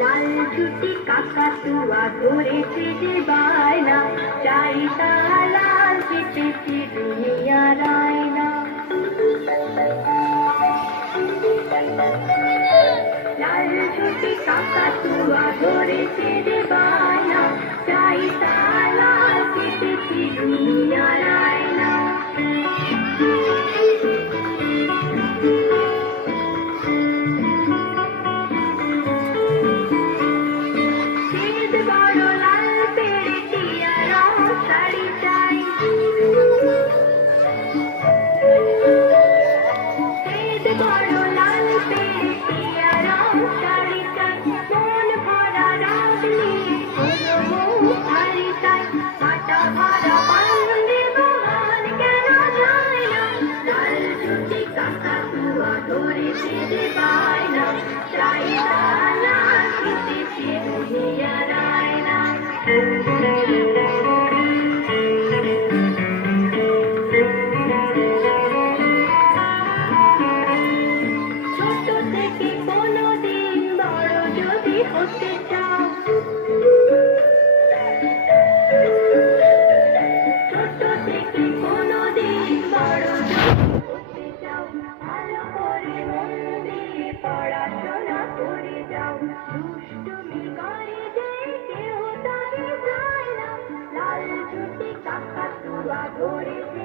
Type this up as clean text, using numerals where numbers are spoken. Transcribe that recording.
লাল ছুটি কাকাতুয়া ধরেছে যে বায়না, চাই তারা লাল কেটেছে দুনিয়ার আয়না। লাল ছুটি কাকাতুয়া ধরেছে যে বায়না, চাই তারা লাল কেটেছে দুনিয়ার আয়না। ছোট থেকে কোনোদিন বড় যদি হতে চাও, ছোট থেকে কোনোদিন বড় যদি হতে চাও, ভালো করে মন দিয়ে পড়াশোনা করে যাও। দুষ্টুমি করে যে কেউ তাকে যায় না, লাল ছুটি কাকাতুয়া ধরেছে